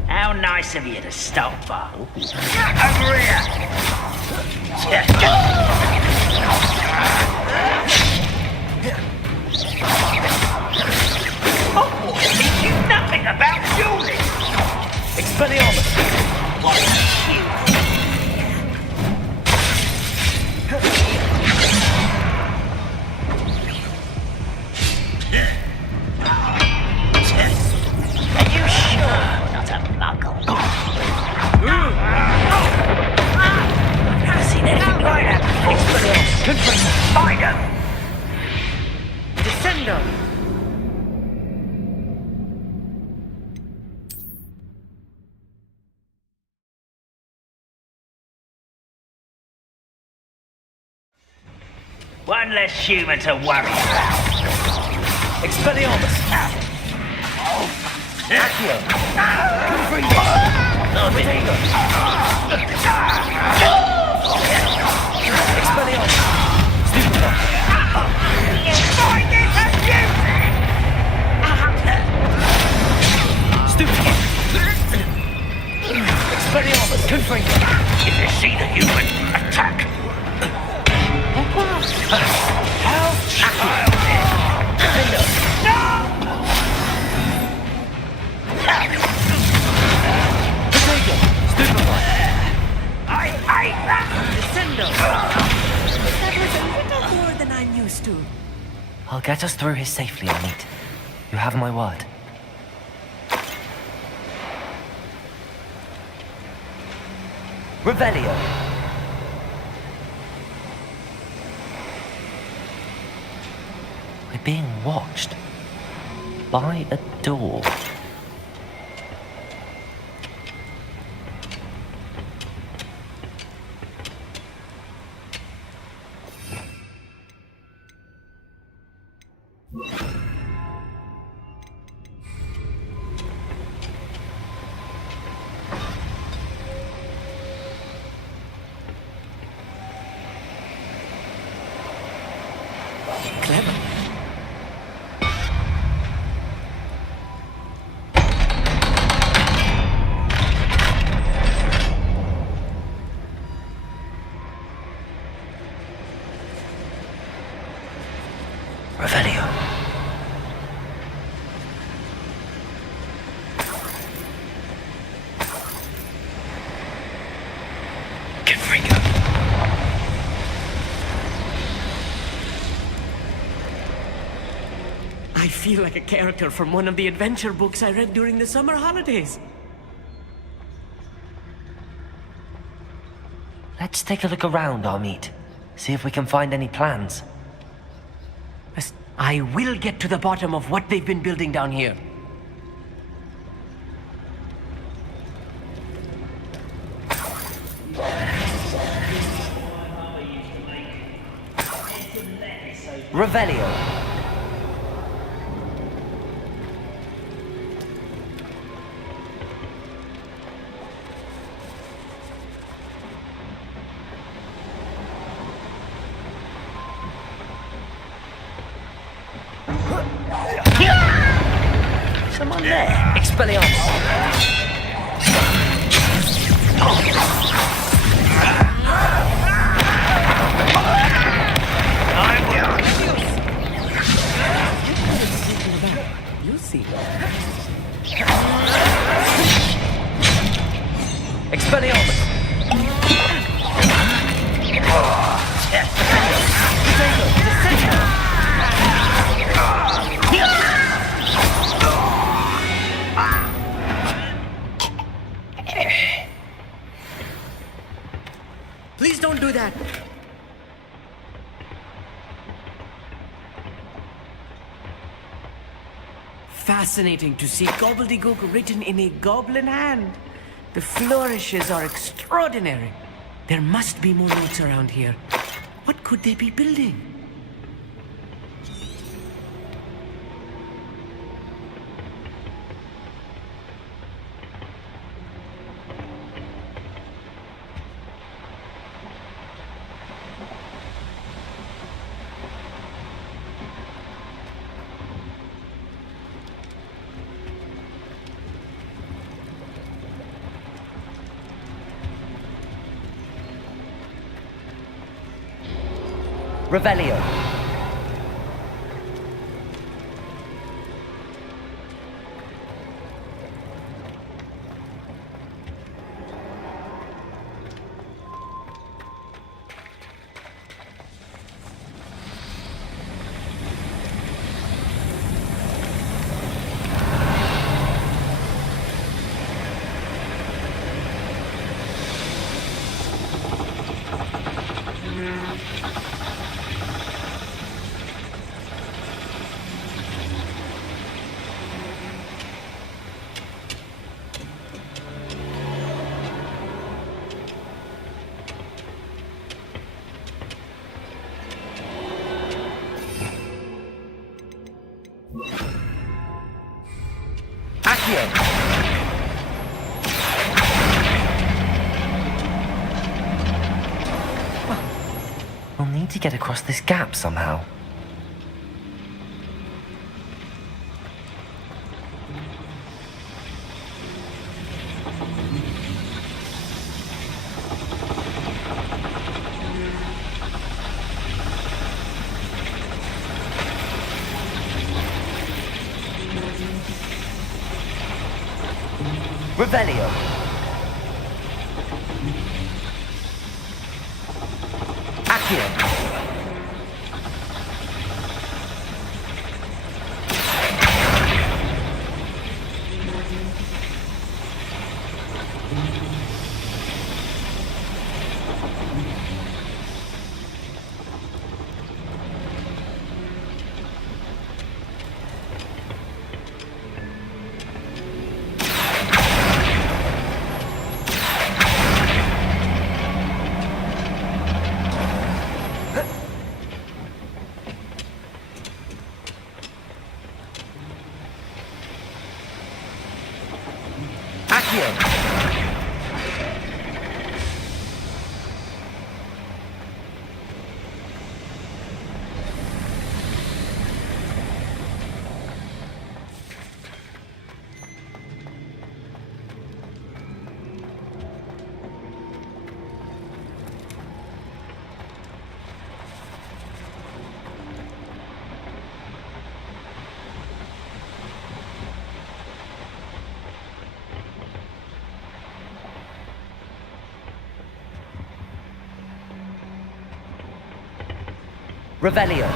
How nice of you to stop by. Over here! Hogwarts teach you nothing about dueling! Expelliarmus! What a shield! Are you sure you're not a muggle? I've never seen anything like that before. Good friend! Find him! Descendo! One less human to worry about. Expelliarmus! Accio! Potato! Expelliarmus! Expelliarmus, Confringo! If you see the human, attack! Potato, stupefy! I hate that! Descendo! That was a little more than I'm used to. I'll get us through here safely, Amit. You have my word. Revelio! We're being watched by a door. Clever. Revelio. Confringo. I feel like a character from one of the adventure books I read during the summer holidays. Let's take a look around, Amit. See if we can find any plans. I will get to the bottom of what they've been building down here. Revelio. Someone there. Expelliarmus. You see. Expelliarmus. Please don't do that. Fascinating to see gobbledygook written in a goblin hand. The flourishes are extraordinary. There must be more notes around here. What could they be building? Revelio. We'll need to get across this gap somehow. Revelio. Accio. Revelio.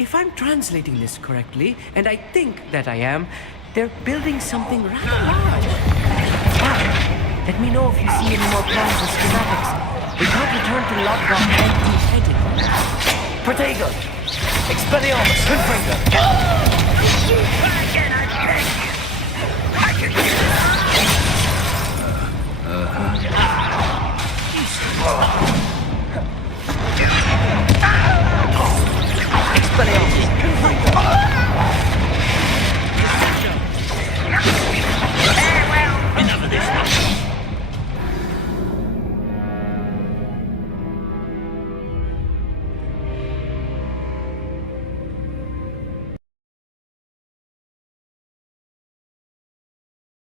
If I'm translating this correctly, and I think that I am, they're building something rather large. Wow. Let me know if you see any more plans or schematics. We can't return to Lockdown empty-headed. Protego. Expelliarmus. Confringo. Again, I beg you. I can hear